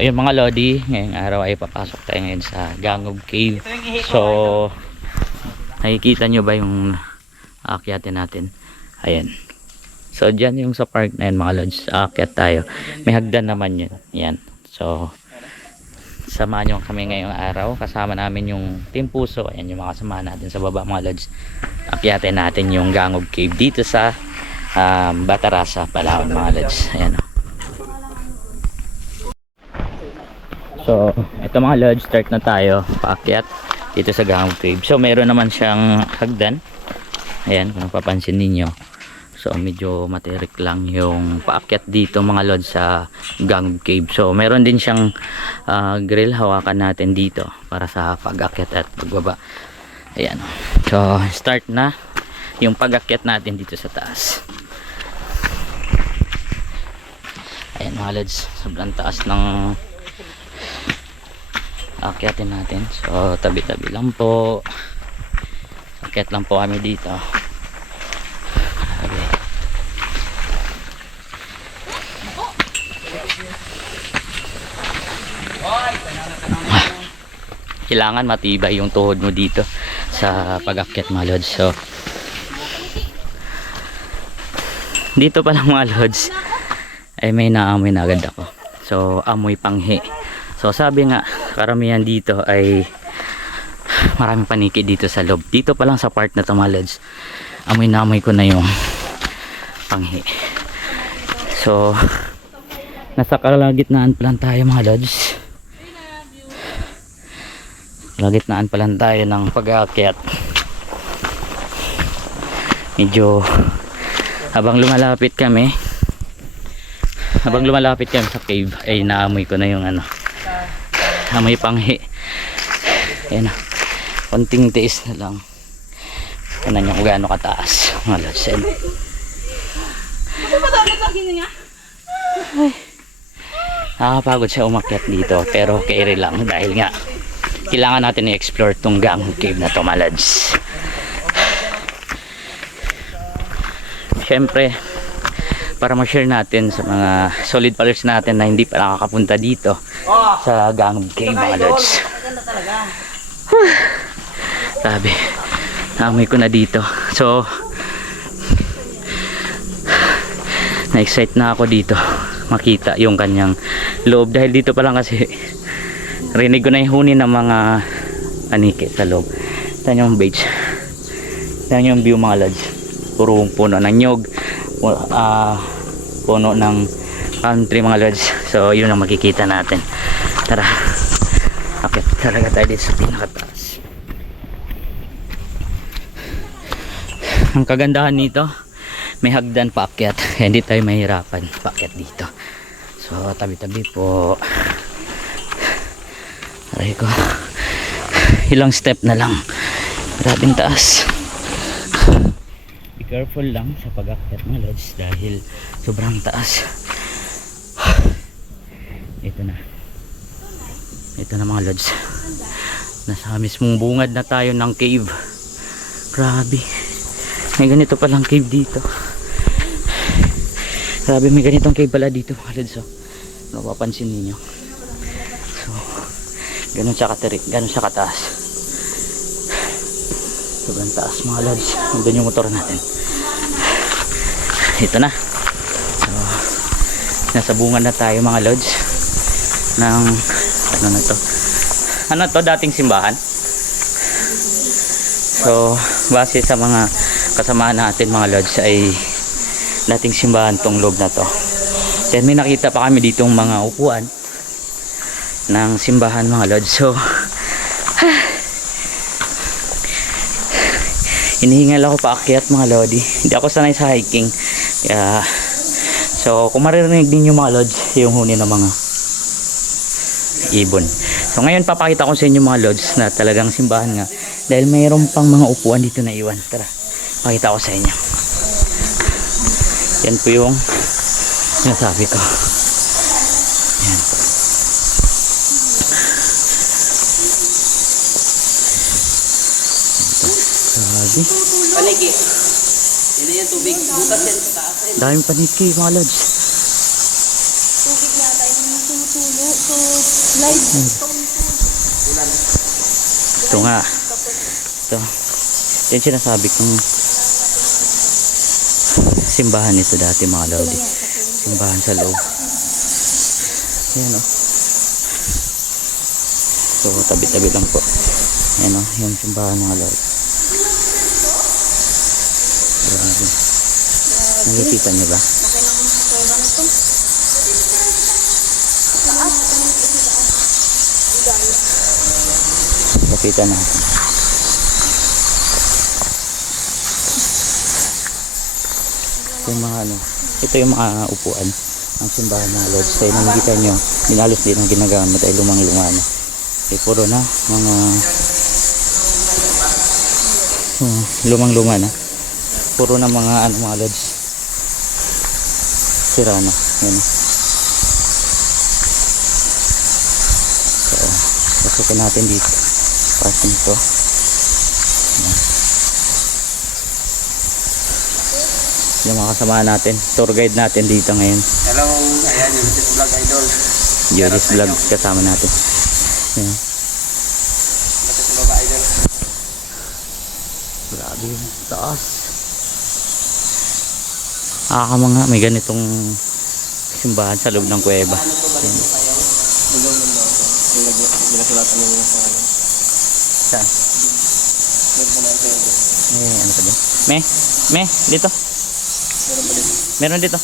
ayun mga Lodi, ngayong araw ay papasok tayo ngayon sa Gangog Cave. So, nakikita nyo ba yung aakyatin natin? Ayan. So, dyan yung sa park na yun mga Lods. Aakyat tayo. May hagdan naman yun. Yan. So, samahan nyo kami ngayong araw. Kasama namin yung Team Puso. Ayan yung mga kasama natin sa baba mga Lods. Akyatin natin yung Gangog Cave dito sa um, Batarasa, Palawan mga Lods. Ayan o. So, ito mga lodge, start na tayo paakyat dito sa Gangog Cave. So, meron naman siyang hagdan. Ayan, kung napapansin ninyo. So, medyo materik lang yung paakyat dito mga lodge sa Gangog Cave. So, meron din siyang ah, grill hawakan natin dito para sa pag-akyat at pagbaba. Ayan. So, start na yung pag-akyat natin dito sa taas. Ayan mga lodge, sobrang taas ng akyatin natin. So tabi tabi lang po. Akyat lang po kami dito. Grabe. kailangan matibay yung tuhod mo dito sa pag-akyat mga lods so dito pa lang mga lods ay may naamoy na agad ako. So amoy panghi So sabi nga, karamihan dito ay maraming paniki dito sa loob. Dito pa lang sa part na to mga lods, amoy na amoy ko na yung panghi. So, nasa kalagitnaan pa lang tayo mga lods. Kalagitnaan pa lang tayo ng pag-aakyat. Medyo habang lumalapit kami, habang lumalapit kami sa cave, ay naamoy ko na yung ano, amoy panghi. Yan na. Konting tiis na lang. Kanan nyo kung gaano kataas. Mga lods yan Ay. nakakapagod siya umakyat dito pero carry lang dahil nga kailangan natin i-explore tong gang cave na to mga lods. Syempre para ma-share natin sa mga solid followers natin na hindi pa nakakapunta dito sa Gang Cave mga lods. Grabe. Naamoy ko na dito. So, na-excite na ako dito makita yung kanyang loob dahil dito pa lang kasi rinig ko na yung huni ng mga anike sa loob. Ito yung beach. Ito yung view mga lods. Puro puno ng nyog. Ah, puno ng country mga lods. So, yun ang makikita natin. Tara. Akit talaga tayo dito sa pinakataas. Ang kagandahan nito, may hagdan paakyat. Hindi tayo mahirapan paakyat dito. So, tabi-tabi po. Aray ko. Ilang step na lang. Grabing taas. Be careful lang sa pag-akyat mga lods dahil sobrang taas. Ito na. Ito na mga lods. Nasa mismong bungad na tayo ng cave. Grabe. May ganito palang cave dito. Grabe may ganitong cave pala dito mga lods. Oh. Napapansin ninyo. So, ganun siya katirik. Ganun siya kataas. Sobrang taas mga lods. Nandun yung motor natin. Ito na. So, nasa bunga na tayo mga lods ng ano na to? Ano to dating simbahan? So base sa mga kasama natin mga lods ay dating simbahan tong loob na to. Then may nakita pa kami ditong mga upuan ng simbahan mga lods so inihingal ako paakyat mga lodi hindi ako sanay sa hiking. Kaya so kung maririnig yung mga lods yung huni ng mga ibon so ngayon papakita ko sa inyo mga lods na talagang simbahan nga dahil mayroon pang mga upuan dito na iwan tara pakita ko sa inyo yan po yung sinasabi ko yan Grabe. Paniki. Yan na yan, tubig. Butas yan sa taas. Daming paniki mga lods. tubig yata yung tumutulo. So, Ito nga. Ito. Yan sinasabi kong simbahan nito dati mga lodi. Simbahan sa loob. Ayan o. So, tabi-tabi lang po. Ayan o, yung simbahan mga lodi. Grabe. Nakikita niyo ba? Lapitan natin. Yung mga ano, ito yung mga upuan ang simbahan Lord. So yung nakikita nyo, minalos din ang ginagamit ay lumang lumana. Eh, puro na mga hmm, lumang luma na. Puro na mga ano mga Lords. Sira na. Yan. So, pasukin natin dito. Pasin to. yung mga kasama natin tour guide natin dito ngayon Hello, ayan yung Mrs. Vlog Idol. Juris Vlog kasama natin Yan. Mrs. Baba Idol. grabe yung taas mga may ganitong simbahan sa loob ng kuweba Yan. Ilong ng daw. Yung ginasulat mo yung pangalan. Saan? May ano pa dyan? me? me? dito? Meron pa din. meron dito